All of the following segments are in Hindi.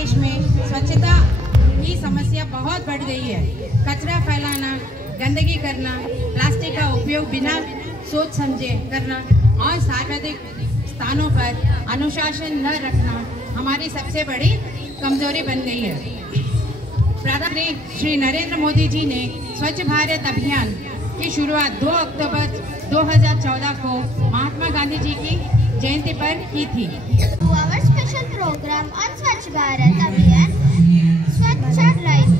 देश में स्वच्छता की समस्या बहुत बढ़ गई है। कचरा फैलाना, गंदगी करना, प्लास्टिक का उपयोग बिना सोच समझे करना और सार्वजनिक स्थानों पर अनुशासन न रखना हमारी सबसे बड़ी कमजोरी बन गई है। प्रधानमंत्री श्री नरेंद्र मोदी जी ने स्वच्छ भारत अभियान की शुरुआत 2 अक्टूबर 2014 को महात्मा गांधी जी की जयंती पर की थी। Our special program on Swachh Bharat Abhiyan, Swachh Drive.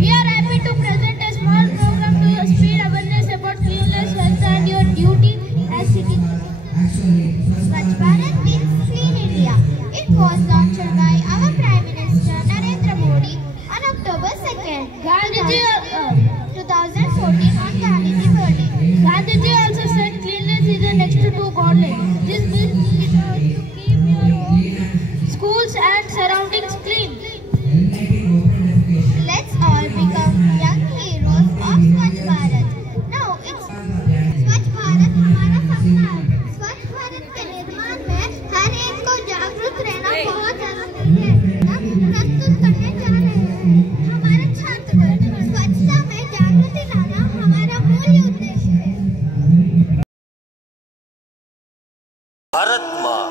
We are happy to present a small program to spread awareness about cleanliness, health and your duty as citizens. Swachh Bharat means Clean India. It was launched by our Prime Minister Narendra Modi on October 2nd, 2014 on Gandhiji birthday. Gandhiji also said cleanliness is the next to godliness. This means to keep your home, schools and surroundings clean. Let's all become young heroes of Swachh Bharat. Now it's Swachh Bharat हमारा सपना है। स्वच्छ भारत के निर्माण में हर एक को जागरूक रहना बहुत जरूरी है। हम प्रस्तुत करने जा रहे हैं हमारे छात्र स्वच्छता में जागृति लाना हमारा मूल उद्देश्य है। भारत माँ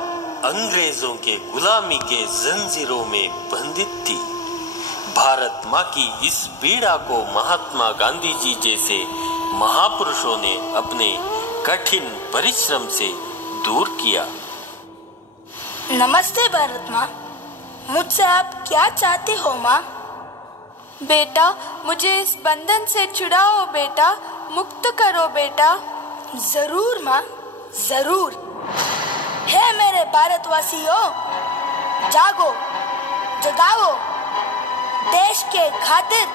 अंग्रेजों के गुलामी के जंजीरों में बंधित थी। भारत माँ की इस पीड़ा को महात्मा गांधी जी जैसे महापुरुषों ने अपने कठिन परिश्रम से दूर किया। नमस्ते भारत माँ, मुझसे आप क्या चाहते हो माँ? बेटा, मुझे इस बंधन से छुड़ाओ बेटा, मुक्त करो बेटा। जरूर माँ, जरूर। हे मेरे भारतवासियों, जागो, जगाओ, देश के खातिर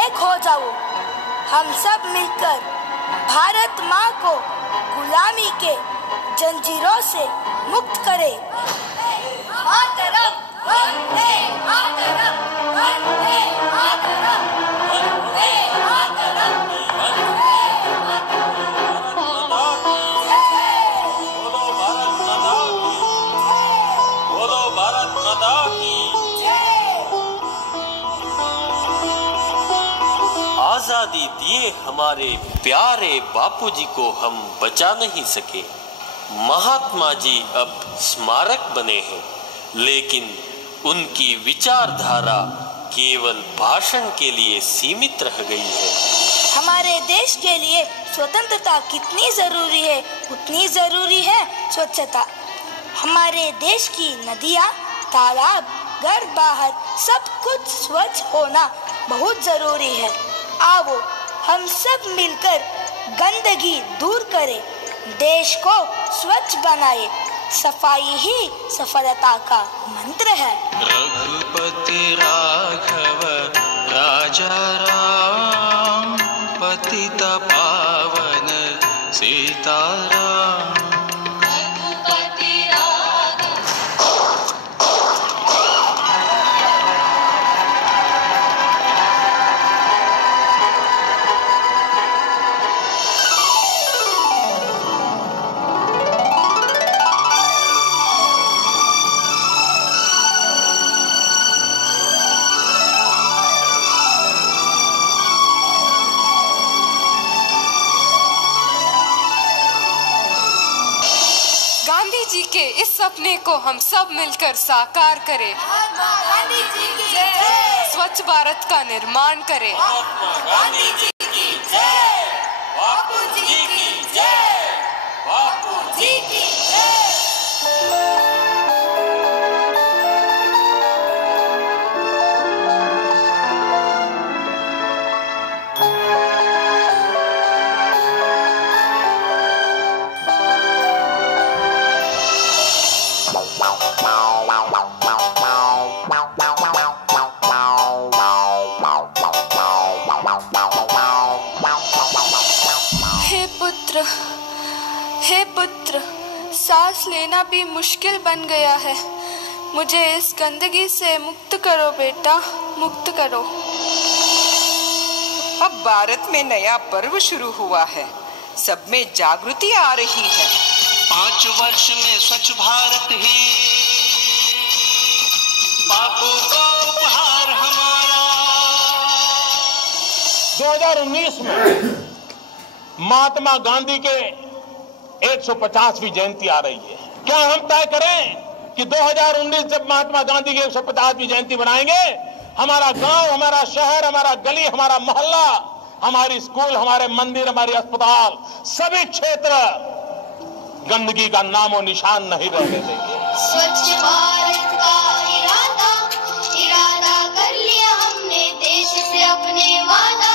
एक हो जाओ। हम सब मिलकर भारत माँ को गुलामी के जंजीरों से मुक्त करें। मातरम, वंदे मातरम, वंदे मातरम, वंदे मातरम, वंदे आजादी दिए हमारे प्यारे बापूजी को हम बचा नहीं सके। महात्मा जी अब स्मारक बने हैं, लेकिन उनकी विचारधारा केवल भाषण के लिए सीमित रह गई है। हमारे देश के लिए स्वतंत्रता कितनी जरूरी है, उतनी जरूरी है स्वच्छता। हमारे देश की नदियाँ, तालाब, घर बाहर सब कुछ स्वच्छ होना बहुत जरूरी है। आओ हम सब मिलकर गंदगी दूर करें, देश को स्वच्छ बनाए। सफाई ही सफलता का मंत्र है। रघुपति राघव राजा राम, पतित पावन सीताराम। जी के इस सपने को हम सब मिलकर साकार करें। गांधी जी की जय। स्वच्छ भारत का निर्माण करें। गांधी जी की जय। बापू जी की जय। बापू जी की जय। हे पुत्र, सांस लेना भी मुश्किल बन गया है। मुझे इस गंदगी से मुक्त करो बेटा, मुक्त करो। अब भारत में नया पर्व शुरू हुआ है, सब में जागृति आ रही है। 5 वर्ष में स्वच्छ भारत ही बापू को उपहार हमारा। 2019 में महात्मा गांधी के 150वीं जयंती आ रही है। क्या हम तय करें कि 2019 जब महात्मा गांधी की 150वीं जयंती बनाएंगे, हमारा गांव, हमारा शहर, हमारा गली, हमारा मोहल्ला, हमारी स्कूल, हमारे मंदिर, हमारे अस्पताल, सभी क्षेत्र गंदगी का नामो निशान नहीं रहने देंगे। स्वच्छ भारत का इरादा कर लिया हमने, देश से अपने वादा,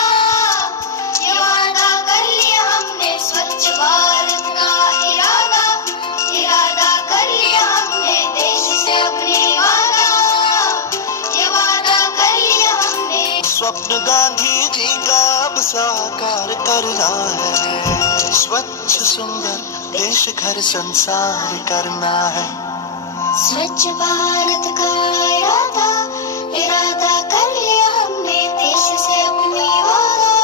ये वादा कर लिया हमने। स्वच्छ भारत का इरादा कर लिया हमने, देश से अपने वादा, ये वादा कर लिया हमने। स्वप्न गांधी जी का अब साकार करना है, स्वच्छ सुंदर देश घर संसार करना है। स्वच्छ भारत का इरादा कर लिया हमने, देश से अपनी वादा,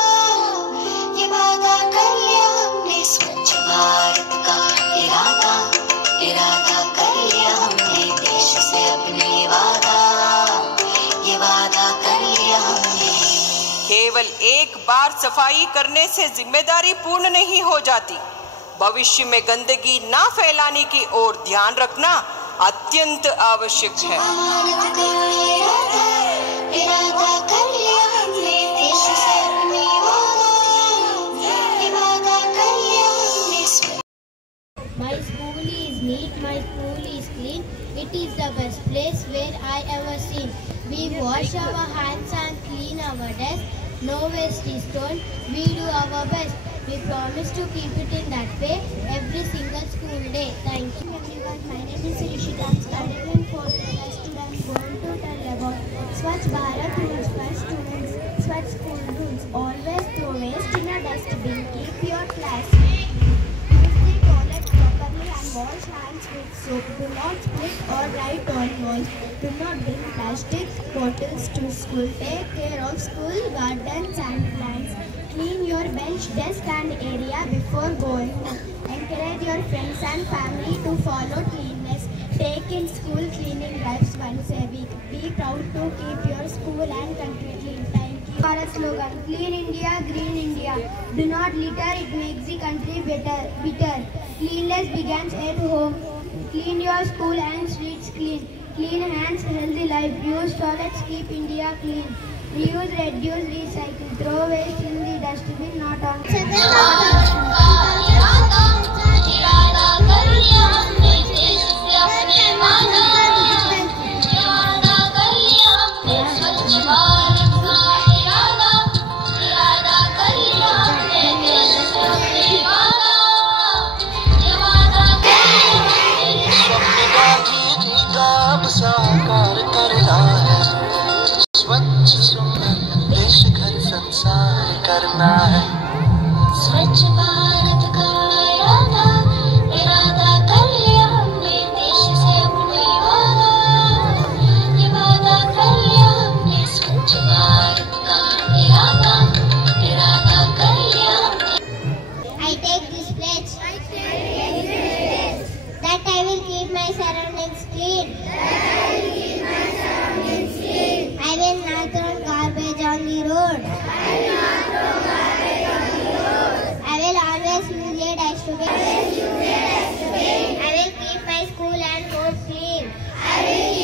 ये वादा कर लिया हमने। स्वच्छ भारत का इरादा कर लिया हमने, देश से अपनी वादा, ये वादा कर लिया हमने। केवल एक बार सफाई करने से जिम्मेदारी पूर्ण नहीं हो जाती। भविष्य में गंदगी ना फैलाने की ओर ध्यान रखना अत्यंत आवश्यक है। इरादा कर लिया हमने, देश से अपनी वादा, ये वादा कर लिया हमने। My school is neat, my school is clean. It is the best place where I ever seen. We wash our hands and clean our desk. No waste is thrown. We do our best. We promise to keep it in that way every single school day. Thank you everyone. My name is Rishika. I'm studying in 4th class. Today I'm going to tell about Swachh Bharat rules for students. Swachh school rules. Always throw waste in a dustbin. Keep your class. Use the toilet properly and wash hands with soap. Do not split or write on walls. Do not bring plastic bottles to school. Take care of school gardens and plants. Clean your bench, desk and area before going home. Encourage your friends and family to follow cleanliness. Take in school cleaning drives once a week. Be proud to keep your school and country clean. Thank you. Our slogan: Clean India, Green India. Do not litter; it makes the country bitter. Cleanliness begins at home. Clean your school and streets clean. Clean hands, healthy life. Use toilets, keep India clean. Reuse, reduce, recycle. Throw waste in the dustbin, not on. इरादा कर लिया हमने, देश से अपने वादा, ये वादा कर लिया हमने। स्वच्छ भारत का इरादा कर लिया हमने, देश से अपने वादा, ये वादा कर लिया हमने। स्वप्न गांधी जी का अब साकार करना है, स्वच्छ सुंदर देश घर संसार करना है। स्वच्छ भारत का इरादा कर लिया हमने, देश से अपनी वादा, ये वादा कर लिया हमने। स्वच्छ भारत का इरादा कर लिया हमने। I take this pledge that I will keep my surroundings clean. I will not throw garbage on the road. I will always use a dustbin. I will keep my school and roads clean. I will